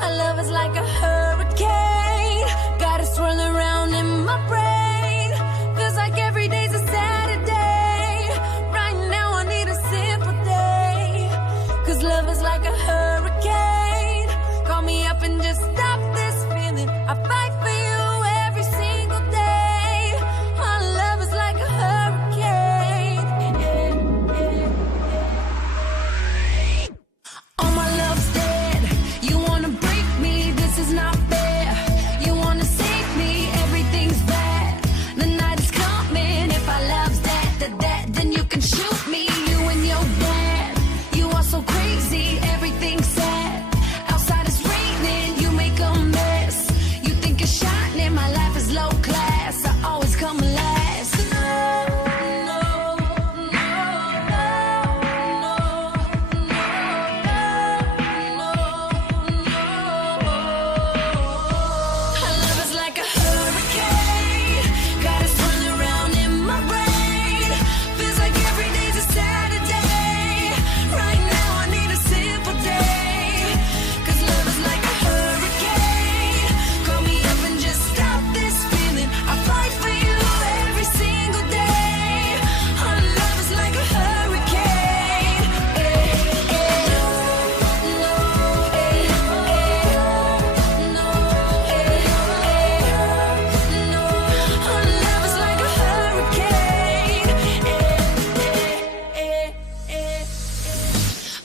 Our love is like a hurricane, got it swirling around in my brain. Feels like every day's a Saturday. Right now I need a simple day. Cause love is like a hurricane. Call me up and just stop this feeling. I fight for you every single day. My love is like a hurricane. All my love's dead. You wanna break me, this is not fair. You wanna save me, everything's bad. The night is coming, if our love's that, then you can shoot me, you and your dad. You are so crazy, everything's sad. Outside it's raining, you make a mess. You think you're shining, my life is low class. I always come last. Our love is like a hurricane, got it swirling around in my brain. Feels like every day's a Saturday. Right now I need a simple day. Cause love is like a hurricane. Call me up and just stop this feeling. I fight for you every single day. Our love is like a hurricane. Our love is like a hurricane.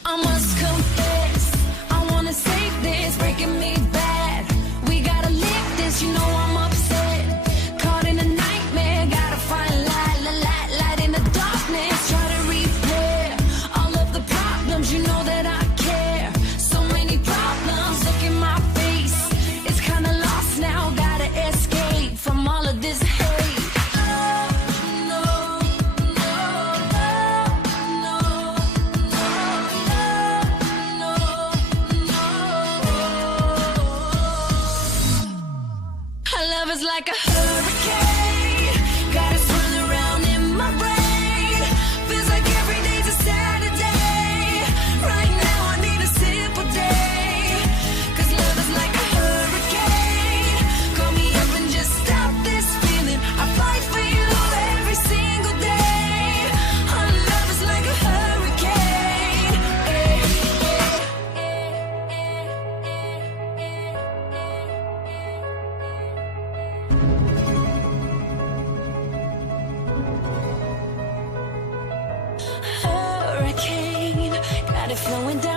I must confess, I wanna save this, breaking me bad. We gotta live this, you know I'm upset. Caught in a nightmare, gotta find light in the darkness. Try to repair all of the problems, you know that I care. So many problems, look in my face. It's kinda lost now, gotta escape from all of this hate. Our love is like a hurricane, got it swirling around in my brain. Feels like every day's a Saturday. Right now I need a simple day. Cause love is like a hurricane. Call me up and just stop this feeling. I fight for you every single day. Our love is like a hurricane. Hurricane, got it flowing down